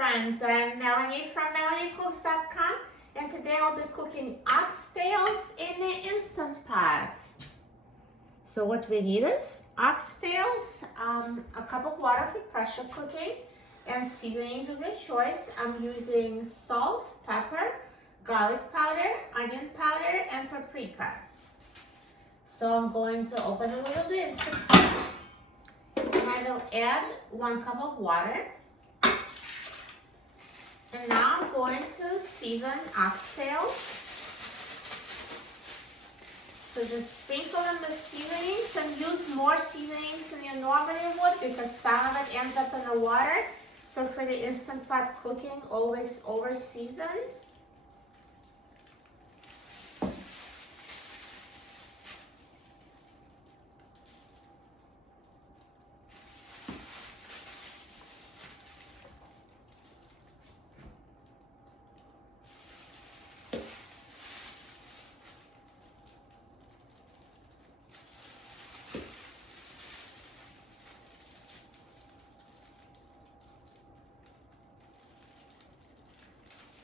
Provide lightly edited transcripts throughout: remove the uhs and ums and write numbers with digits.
friends, I'm Melanie from MelanieCooks.com, and today I'll be cooking oxtails in the Instant Pot. So what we need is oxtails, a cup of water for pressure cooking, and seasonings of your choice. I'm using salt, pepper, garlic powder, onion powder, and paprika. So I'm going to open a little bit Instant Pot, and I will add 1 cup of water. And now I'm going to season oxtails. So just sprinkle in the seasonings and use more seasonings than you normally would because some of it ends up in the water. So for the Instant Pot cooking, always over season.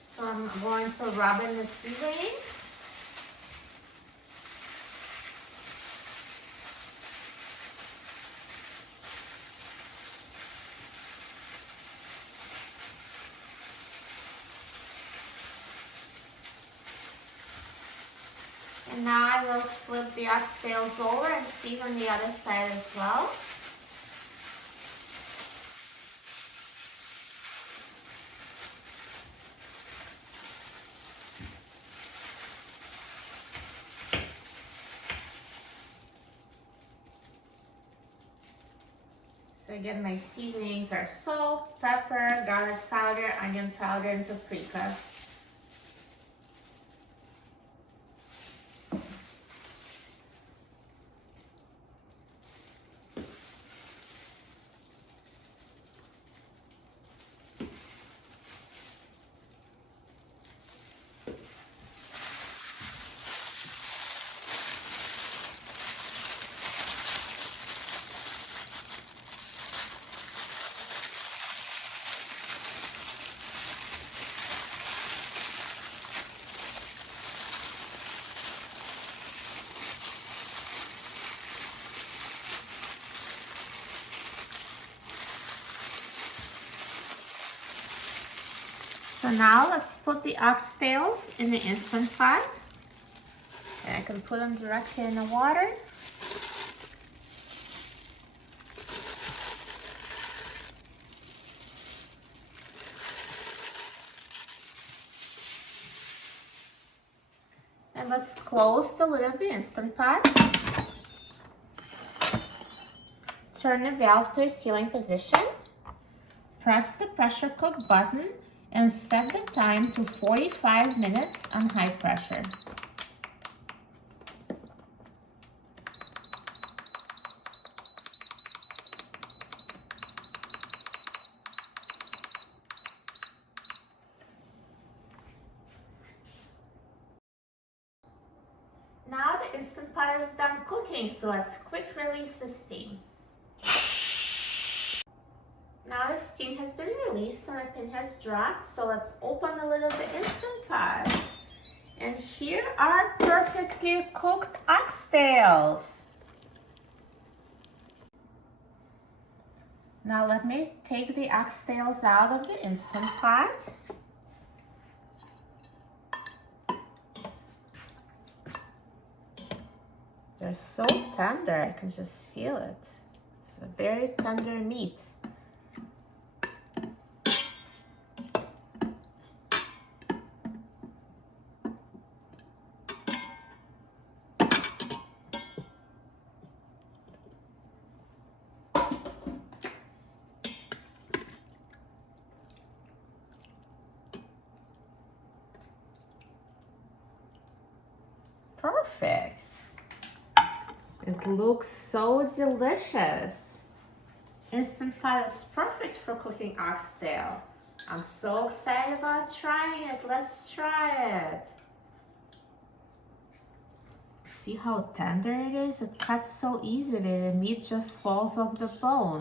So I'm going to rub in the seasonings. And now I will flip the oxtails over and season the other side as well. So again, my seasonings are salt, pepper, garlic powder, onion powder, and paprika. So now let's put the oxtails in the Instant Pot. And I can put them directly in the water. And let's close the lid of the Instant Pot. Turn the valve to a sealing position. Press the pressure cook button and set the time to 45 minutes on high pressure. Now the Instant Pot is done cooking, so let's quick release the steam. Now the steam has been released and the pin has dropped, so let's open the lid of the Instant Pot. And here are perfectly cooked oxtails. Now let me take the oxtails out of the Instant Pot. They're so tender, I can just feel it. It's a very tender meat. Perfect. It looks so delicious. Instant Pot is perfect for cooking oxtail. I'm so excited about trying it. Let's try it. See how tender it is? It cuts so easily. The meat just falls off the bone.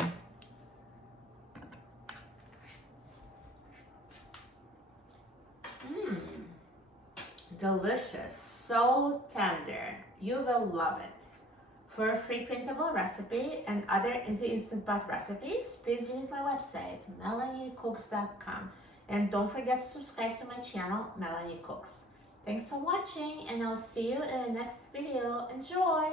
delicious, so tender. You will love it. For a free printable recipe and other easy Instant Pot recipes, please visit my website, melaniecooks.com. And don't forget to subscribe to my channel, Melanie Cooks. Thanks for watching, and I'll see you in the next video. Enjoy!